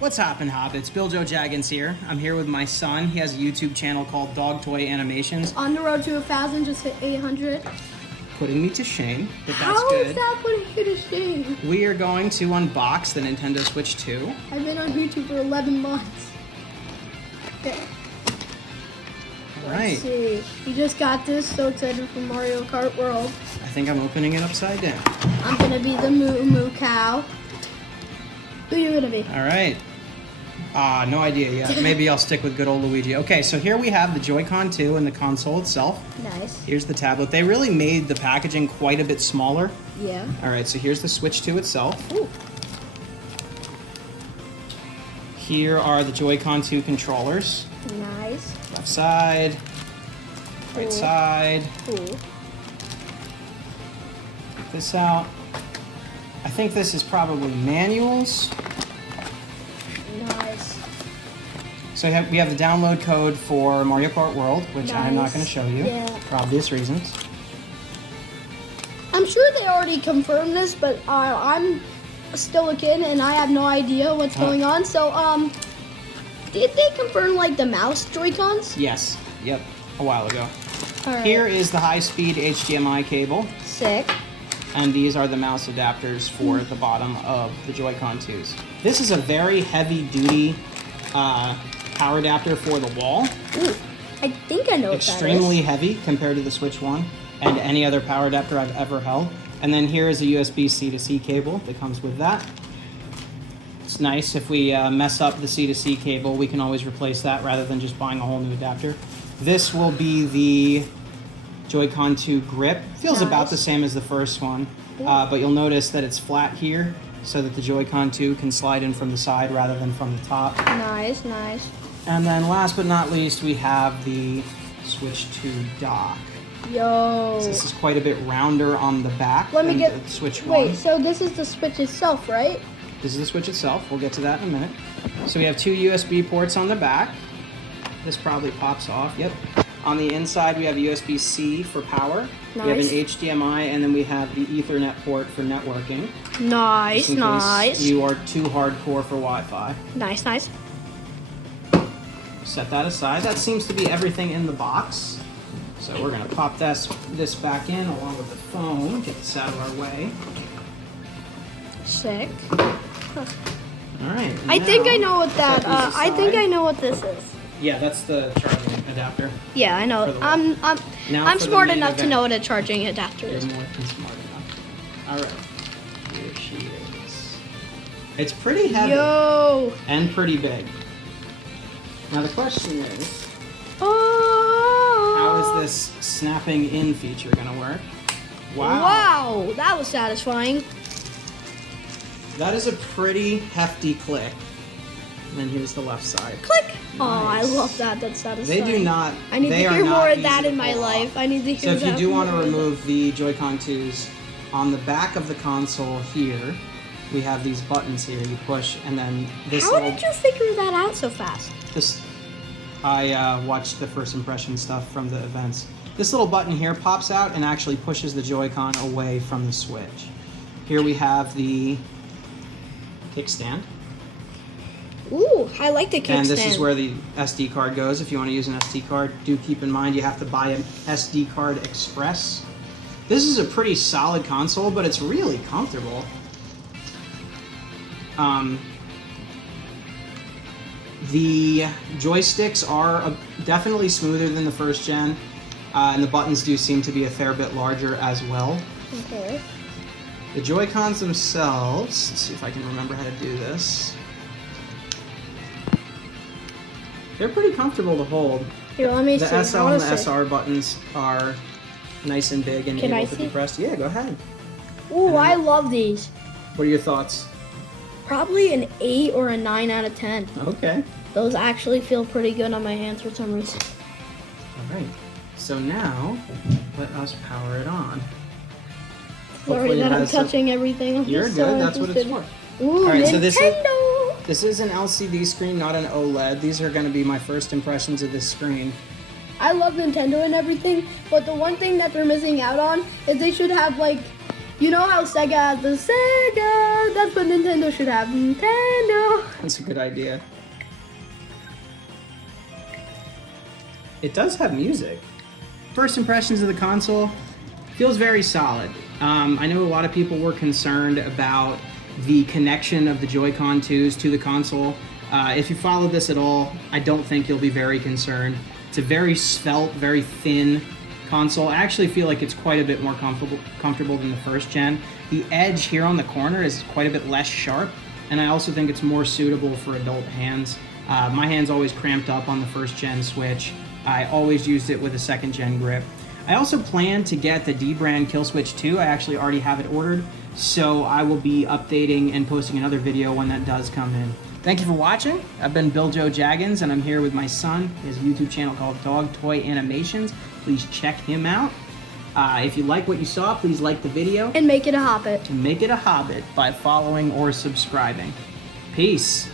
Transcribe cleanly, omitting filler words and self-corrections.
What's hoppin' hop? It's Bill Joe Jaggins here. I'm here with my son. He has a YouTube channel called Dog Toy Animations. On the road to 1,000, just hit 800. Putting me to shame, but that's How good. is that putting you to shame? We are going to unbox the Nintendo Switch 2. I've been on YouTube for 11 months. Okay. All right. Let's see. You just got this. So excited for Mario Kart World. I think I'm opening it upside down. I'm gonna be the Moo Moo Cow. Who you gonna be? All right. No idea yet. Maybe I'll stick with good old Luigi. Okay, so here we have the Joy-Con 2 and the console itself. Nice. Here's the tablet. They really made the packaging quite a bit smaller. Yeah. All right, so here's the Switch 2 itself. Ooh. Here are the Joy-Con 2 controllers. Nice. Left side, right Cool. side. Cool. Take this out. I think this is probably manuals. Nice. So we have the download code for Mario Kart World, which I'm not Nice. going to show you Yeah. for obvious reasons. I'm sure they already confirmed this, but I'm still a kid and I have no idea what's going on. So, did they confirm like the mouse Joy-Cons? Yes, yep, a while ago. All right. Here is the high-speed HDMI cable, Sick. and these are the mouse adapters for the bottom of the Joy-Con 2s. This is a very heavy-duty power adapter for the wall. Ooh, I think I know what Extremely that is. heavy compared to the Switch 1 and any other power adapter I've ever held. And then here is a USB-C to C cable that comes with that. It's nice if we mess up the C to C cable, we can always replace that rather than just buying a whole new adapter. This will be the Joy-Con 2 grip. Feels about Nice. the same as the first one, but you'll notice that it's flat here so that the Joy-Con 2 can slide in from the side rather than from the top. Nice, nice. And then last but not least, we have the Switch 2 dock. Yo. This is quite a bit rounder on the back Let me than get. the Switch 1. Wait, so this is the Switch itself, right? This is the Switch itself. We'll get to that in a minute. So we have two USB ports on the back. This probably pops off. Yep. On the inside, we have USB-C for power. We have an Nice. HDMI, and then we have the Ethernet port for networking. Nice, Just in case you are too hardcore for Wi-Fi. Nice, nice. Set that aside. That seems to be everything in the box. So we're gonna pop this back in along with the phone. Get this out of our way. Sick. All right. I think I know what set that. these I think aside. I know what this is. Yeah, that's the charging adapter. Yeah, I For know. the I'm Now for the smart main enough to event. know what a charging adapter You're is. more than smart enough. All right. Here she is. It's pretty heavy Yo. and pretty big. Now the question is, Oh. how is this snapping in feature gonna work? Wow. Wow, that was satisfying. That is a pretty hefty click. And then here's the left side. Click. Oh, I Nice. love that. That's satisfying. They do not. I need they to are hear not more of easy that to in my pull off. life. I need to hear So if you that do want to more. remove the Joy-Con 2s, on the back of the console here, we have these buttons here. You push, and then this How little. did you figure that out so fast? This, I watched the first impression stuff from the events. This little button here pops out and actually pushes the Joy-Con away from the Switch. Here we have the kickstand. Ooh, I like the kickstand. And this is where the SD card goes. If you want to use an SD card, do keep in mind you have to buy an SD card express. This is a pretty solid console, but it's really comfortable. The joysticks are definitely smoother than the first gen, and the buttons do seem to be a fair bit larger as well. Okay. The Joy-Cons themselves, let's see if I can remember how to do this. They're pretty comfortable to hold. Here, let me The see. I SL wanna and the see. SR buttons are nice and big and Can I able to be see? pressed. Yeah, go ahead. Ooh, I love these. What are your thoughts? Probably an 8 or a 9 out of 10. Okay. Those actually feel pretty good on my hands for some reason. All right. So now, let us power it on. Sorry Hopefully it that I'm has some- touching everything. I'm You're just good. so That's what it's interested. for. Ooh, All right, so Nintendo! this is an LCD screen, not an OLED. These are going to be my first impressions of this screen. I love Nintendo and everything, but the one thing that they're missing out on is they should have like You know how Sega has the Sega? That's what Nintendo should have. Nintendo. That's a good idea. It does have music. First impressions of the console, feels very solid. I know a lot of people were concerned about the connection of the Joy-Con 2s to the console. If you follow this at all, I don't think you'll be very concerned. It's a very svelte, very thin console. I actually feel like it's quite a bit more comfortable than the first gen. The edge here on the corner is quite a bit less sharp, and I also think it's more suitable for adult hands. My hands always cramped up on the first gen Switch. I always used it with a second gen grip. I also plan to get the D-Brand Kill Switch 2. I actually already have it ordered, so I will be updating and posting another video when that does come in. Thank you for watching. I've been Bill Joe Jaggins, and I'm here with my son. He has a YouTube channel called Dog Toy Animations. Please check him out. If you like what you saw, please like the video. And make it a Hobbit. And make it a Hobbit by following or subscribing. Peace.